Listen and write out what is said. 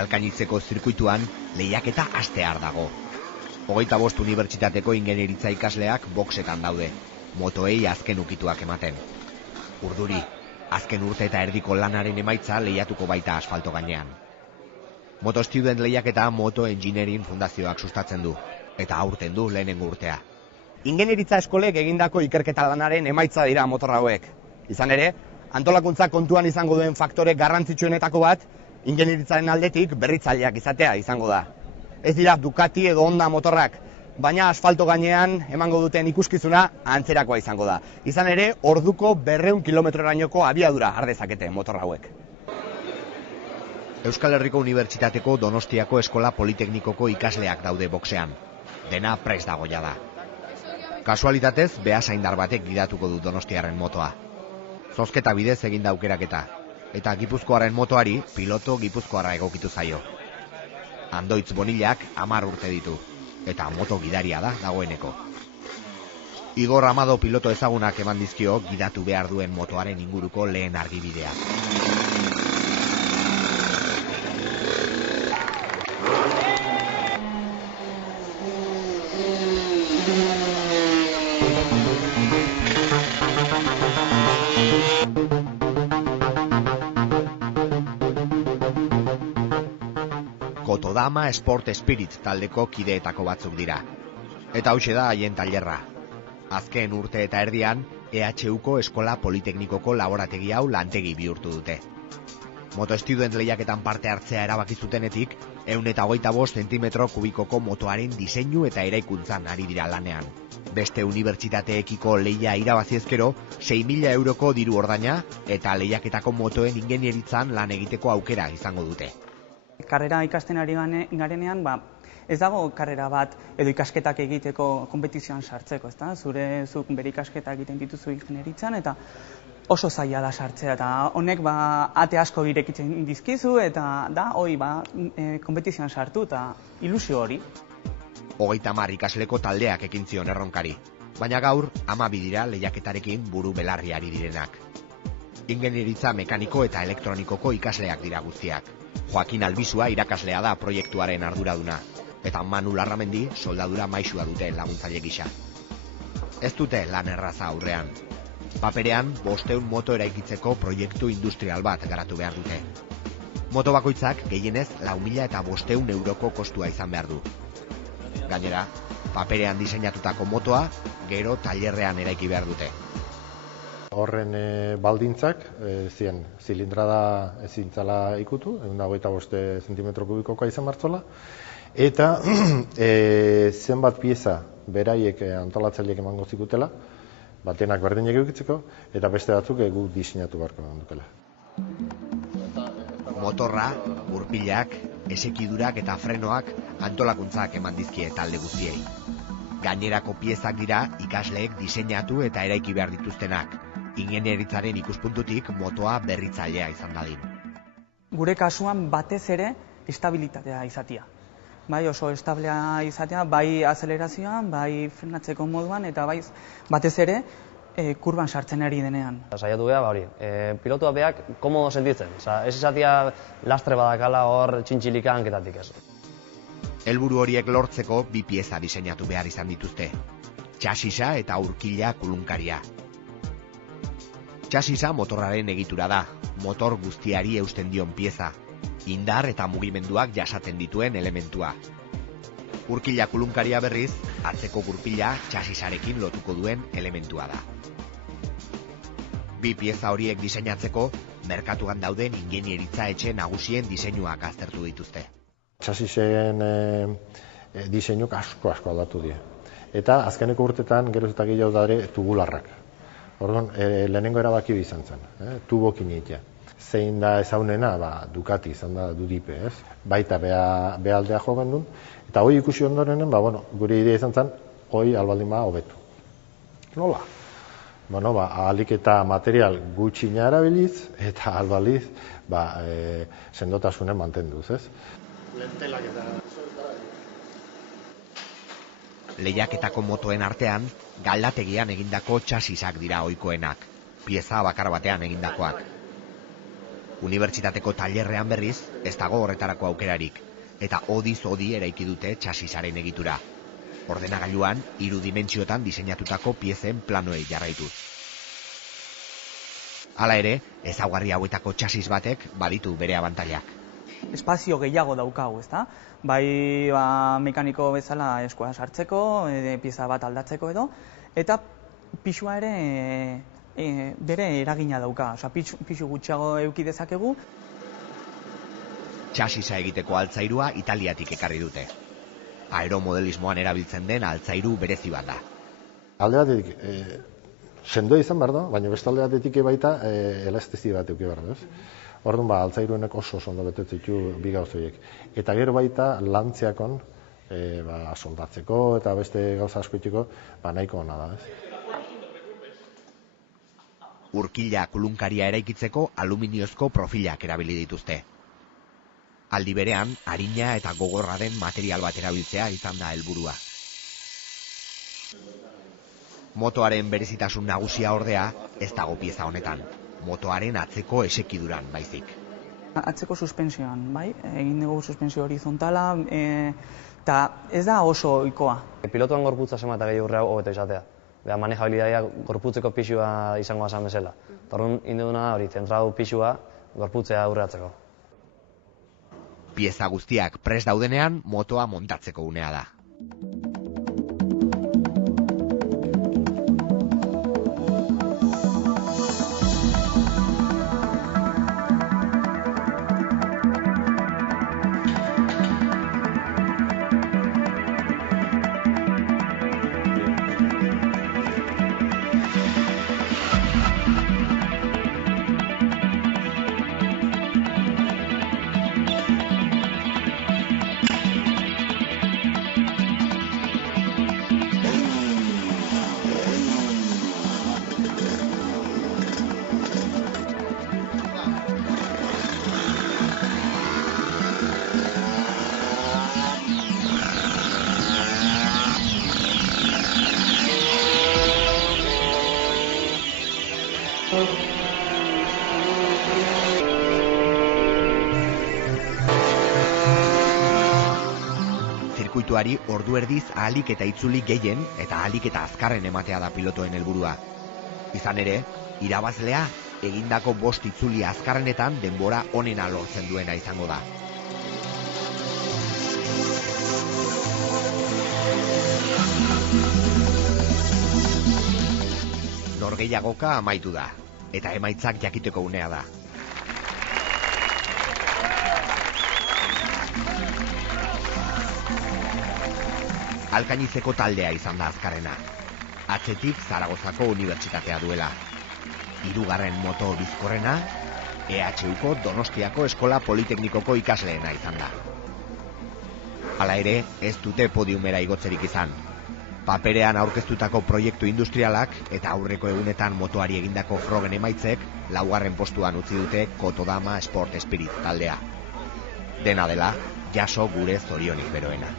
Alkainitzeko zirkuituan lehiaketa hastear dago. 25 unibertsitateko ingeniaritza ikasleak boxetan daude, motoei azken ukituak ematen. Urduri, azken urte eta erdiko lanaren emaitza lehiatuko baita asfalto gainean. Moto Student lehiaketa Moto Engineering Fundazioak sustatzen du, eta aurten du lehenengo urtea. Ingeniaritza eskolek egindako ikerketa lanaren emaitza dira motor hauek. Izan ere, antolakuntza kontuan izango duen faktore garrantzitsuenetako bat, ingeniaritzaren aldetik berritzaileak izatea izango da. Ez dira Ducati edo Honda motorrak, baina asfalto gainean emango duten ikuskizuna antzerakoa izango da. Izan ere, orduko 200 kilometrorainoko abiadura har dezakete motor hauek. Euskal Herriko Unibertsitateko Donostiako Eskola Politeknikoko ikasleak daude boxean. Dena prest dago jada. Kasualitatez, beasaindar batek gidatuko du donostiarren motoa. Zozketa bidez egin da aukeraketa, eta Gipuzkoarren motoari piloto Gipuzkoarra egokitu zaio. Andoitz Bonillak 10 urte ditu, eta moto gidaria da dagoeneko. Igor Amado piloto ezagunak eman dizkio gidatu behar duen motoaren inguruko lehen argibidea. Kotodama Sport Spirit taldeko kideetako batzuk dira. Eta hauxe da haien tailerra. Azken urte eta erdian, EHUko Eskola Politeknikoko laborategi hau lantegi bihurtu dute. Moto Student lehiaketan parte hartzea erabaki zutenetik, 125 zentimetro kubikoko motoaren diseinu eta eraikuntzan ari dira lanean. Beste unibertsitateekiko lehia irabazi ezkero, 6.000 euroko diru ordaina eta lehiaketako motoen ingeniaritzan lan egiteko aukera izango dute. Karrera ikasten ari garenean, ez dago karrera bat edo ikasketak egiteko konpetizioan sartzeko, ezta? Zuk bere ikasketak egiten dituzu ingeniaritzan eta oso zaila da sartzea, eta honek ate asko irekitzen dizkizu eta da konpetizioan sartu eta ilusio hori. 30 ikasleko taldeak ekin zion erronkari, baina gaur 12 dira lehiaketarekin buru belarri ari direnak. Ingeniaritza mekaniko eta elektronikoko ikasleak dira guztiak. Joakin Albizua irakaslea da proiektuaren arduraduna, eta Manu Larramendi soldadura maisua dute laguntzaile gisa. Ez dute lan erraza aurrean. Paperean 500 moto eraikitzeko proiektu industrial bat garatu behar dute. Moto bakoitzak gehienez 4.500 euroko kostua izan behar du. Gainera, paperean diseinatutako motoa gero tailerrean eraiki behar dute. Horren baldintzak, zilindrada ezin zala ikutu, 125 zentimetro kubikokoa izan martzola, eta zenbat pieza beraiek antolatzaileek emango zikutela, batenak berdinek edukitzeko, eta beste batzuk guk diseinatu beharko dukela. Motorra, gurpilak, esekidurak eta frenoak antolakuntzak eman dizkie talde guztiei. Gainerako piezak dira ikasleek diseinatu eta eraiki behar dituztenak, ingeniaritzaren ikuspuntutik motoa berritzailea izan dadin. Gure kasuan batez ere estabilitatea izatea. Bai oso establea izatea, bai azelerazioan, bai frenatzeko moduan, eta bai batez ere kurban sartzen ari denean. Saiatu beha, hori, pilotua beak komodo sentitzen, ez izatea lastre badakala hor txintxilika hanketatik ez. Helburu horiek lortzeko 2 pieza diseinatu behar izan dituzte. Txasisa eta urkila kulunkaria. Txasisa motorraren egitura da, motor guztiari eusten dion pieza, indar eta mugimenduak jasaten dituen elementua. Urkila kulunkaria berriz, atzeko gurpila txasisarekin lotuko duen elementua da. 2 pieza horiek diseinatzeko, merkatuan dauden ingeniaritza etxe nagusien diseinuak aztertu dituzte. Txasisen diseinuk asko aldatu dira. Eta azkeneko urtetan geroz eta gehiago dare tubularrak. Orduan, lehenengo erabaki izan zen, tubokin egitea. Zein da ezaunena, Ducati izan da Dudipe, ez? Baita bealdea jo gendun, eta hoi ikusi ondorenen, gure idea izan zen, hoi albaldin hobetu. Nola? Ahalik eta material gutxina erabiliz, eta albaliz, sendotasunen mantenduz, ez? Lentelak eta... Lehiaketako motoen artean, galdategian egindako txasisak dira ohikoenak, pieza bakar batean egindakoak. Unibertsitateko tailerrean berriz, ez dago horretarako aukerarik, eta odiz-odi eraiki dute txasisaren egitura. Ordenagailuan, 3 dimentsiotan diseinatutako piezen planoei jarraituz. Hala ere, ezaugarri hauetako txasis batek baditu bere abantailak. Espazio gehiago daukagu, ezta? Bai, mekaniko bezala eskua sartzeko, pieza bat aldatzeko edo, eta pisua ere bere eragina dauka, pisu gutxiago eduki dezakegu. Txasisa egiteko altzairua Italiatik ekarri dute. Aeromodelismoan erabiltzen den altzairu berezi bat da. Alde batetik, sendoa izan behar da, baina beste alde batetik baita elastezi bat eduki behar da. Orduan, altzairuenek oso ondo betetzen ditu bi gauza horiek. Eta gero baita lantziakon, soldatzeko eta beste gauza asko itxeko, nahiko ona da. Urkila kulunkaria eraikitzeko aluminiozko profilak erabili dituzte. Aldi berean, arina eta gogorra den material bat erabiltzea izan da helburua. Motoaren berezitasun nagusia ordea ez dago pieza honetan. Motoaren atzeko esekiduran baizik. Atzeko suspensioan, bai? Egin dugu suspensio horizontala, eta ez da oso ohikoa. Pilotuan gorputza semata gehiago hobeto izatea. Manejabilitatea gorputzeko pisua izango zen bezala. Orduan, induduna hori, zentratu pisua gorputzea aurreatzeko. Pieza guztiak prest daudenean, motoa montatzeko unea da. Zirkuituari ordu erdiz ahalik eta itzuli gehien eta ahalik eta azkarren ematea da pilotoen helburua. Izan ere, irabazlea egindako 5 itzuli azkarrenetan denbora onena lortzen duena izango da. Norgehiagoka amaitu da, eta emaitzak jakiteko unea da. Alkainizeko taldea izan da azkarrena. Atzetik Zaragozako Unibertsitatea duela. 3. moto bizkorrena, EHUko Donostiako Eskola Politeknikoko ikasleena izan da. Hala ere, ez dute podiumera igotzerik izan. Paperean aurkeztutako proiektu industrialak eta aurreko egunetan motoari egindako frogen emaitzek 4. postuan utzi dute Kotodama Sport Spirit taldea. Dena dela, jaso gure zorionik beroena.